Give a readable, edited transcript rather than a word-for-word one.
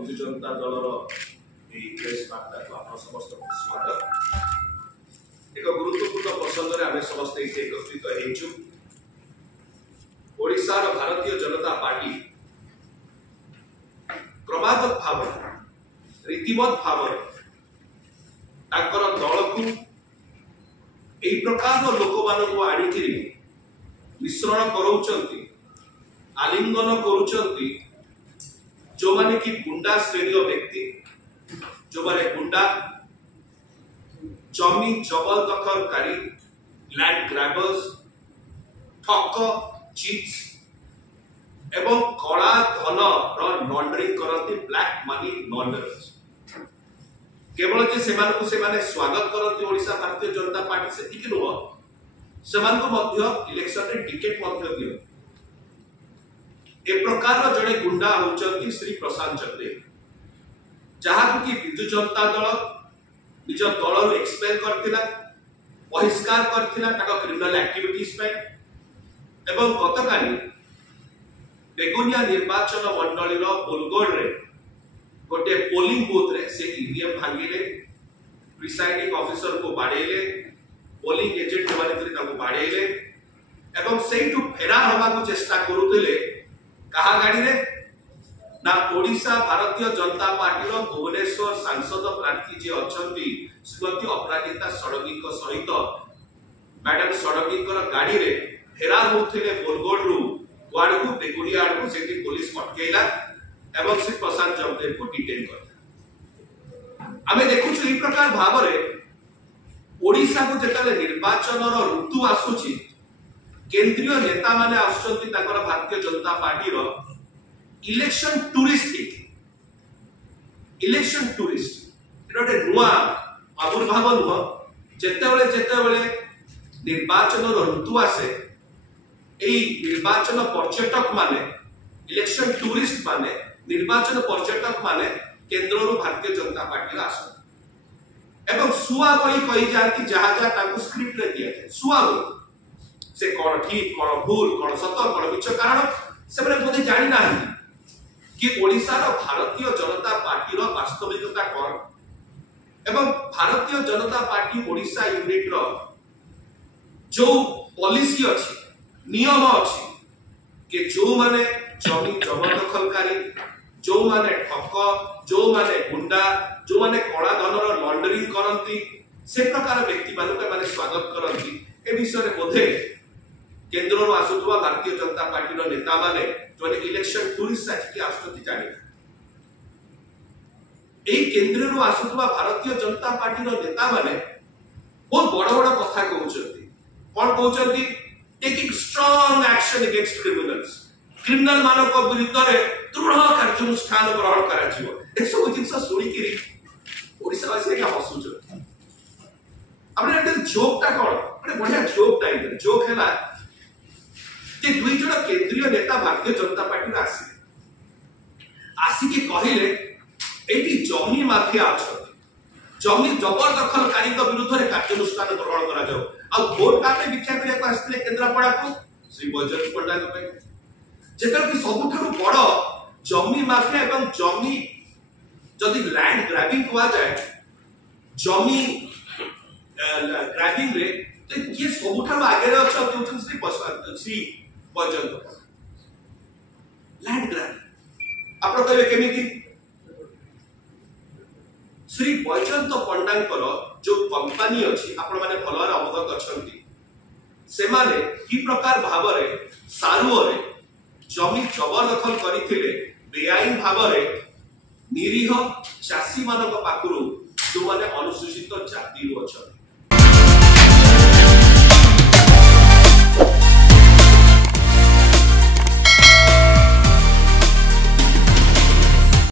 बिजु जनता दलर प्रेस वार्ता को आप समस्त स्वागत। एक गुरुत्वपूर्ण प्रसंग में आम समस्त एकत्रित होइछु। ओडिशार भारतीय जनता पार्टी क्रमागत भाव रीतिमत भाव दल को यही प्रकार लोक मान आनिक मिश्रण करोचंती आलिंगन करुचंती जो माने कि गुंडा श्रेणी व्यक्ति जो माने गुंडा जमी जबरदखलकारी लैंड ग्रैबर्स ठक चिट्स एवं कला धन लॉन्ड्रिंग करती ब्लैक मनी लॉन्डरर्स केवल जे सेमाने स्वागत करती ओडिशा भारतीय जनता पार्टी से ठीक नुह से इलेक्शन रे टिकेट दियो ए प्रकार जड़े गुंडा होचंती श्री प्रशांत चंदेल जहाँ कि बिजु जनता दल निज दल एक्सपेल करथिला बहिष्कार करथिला ताका क्रिमिनल एक्टिविटीज पे एवं गतकाली बेगुनिया निर्वाचन मंडली बोलगोड़ रे गोटे पोलिंग बूथ रे से ईवीएम भांगिले प्रिसाइडिंग ऑफिसर को बाड़ेले पोलिंग एजेंट माने ताको बाड़ेले एवं सेठु फेरार होबा को चेष्टा करूथिले कहा गाड़ी रे ना ओडिशा भारतीय जनता पार्टी रो भुवनेश्वर सांसद प्रार्थी जे अछंती श्रीमती अपराजिता षडंगी को सहित मैडम षडंगी को गाड़ी रे फेरार होथिले बोलगोड़ रु वाड़ को बेगुनिया को सेठी पुलिस अटकेला एवं श्री प्रशांत चंदेल को डिटेन करता आमे देखुछु ई प्रकार भाव रे ओडिशा को जेताले निर्वाचन रो ऋतु आसुची केंद्रीय नेता माने आसुचंती ताकर भारतीय जनता पार्टी रो इलेक्शन टूरिस्ट एटा नुआ आविर्भाव नुह जेतेबेले निर्वाचन रो ऋतु आसे एई निर्वाचन पर्यटक माने इलेक्शन टूरिस्ट माने निर्वाचन पर्यटक माने केंद्र रो भारतीय जनता पार्टी आसो एवं सुआ बई कहि जाती जहा ताको स्क्रिप्ट रे दिया जाय सुआ बई से कौन ठीक कौन भूल कौन सत कौन मिछ कारण से बोधे जानी ना कि ओडिशा रो भारतीय जनता पार्टी रो वास्तविकता कौन एवं भारतीय जनता पार्टी ओडिशा यूनिट रो जो पॉलिसी अछि नियम अछि कि जो माने जमी जबरदखलकारी जो माने ठक जो माने गुंडा जो माने कला धन रो लॉन्ड्रिंग करंती से प्रकार व्यक्ति माने स्वागत करंती ए विषय रे बोधे केंद्र आसुवा भारतीय जनता पार्टी नेता माने जो इलेक्शन टूरिस्ट साथी आसुति जाने एई केंद्र आसुवा भारतीय जनता पार्टी नेता माने बहुत बड़ बड़ कथा कहउछंती कोन कहउछंती taking strong action against criminal मानक विरुद्ध रे दृढ़ कार्यानुष्ठान ग्रहण करा जिवो ए सब जिंस सुनी कि ओडिसा वासी का हसुछ हमने एक जोकटा कोन बड़े बढ़िया जोक टाइम जोक हैला कि दुई जन केंद्रीय नेता भारतीय जनता पार्टी आसिके कहले एटी जमी माफिया अछथि जमी जबरदखलकारी विरुद्ध रे कार्यानुष्ठान ग्रहण करा जाओ आ वोट काटे भिक्षा करिया को आस्ते केंद्रापड़ा को श्री बैजयंत पंडा को पे जेकर कि सबुठारु बड़ जमी माफिया एवं जमी जदि लैंड ग्रैबिंग हुआ जाए जमी ग्रैबिंग रे तो ये सबुठारु आगे अछथि श्री बैजयंत लैंड ग्रैबिंग आप कहबे केमिति श्री बैजयंत पंडांकर जो कंपनी अछि आपण माने भलर अवगत अछंती से माने की प्रकार भाव रे सारुओ रे जमी जबरदखल करिथिले बेआईन भाव रे निरीह चासी मानक पाखरु जो माने अनुसूचित जाति रो अछंती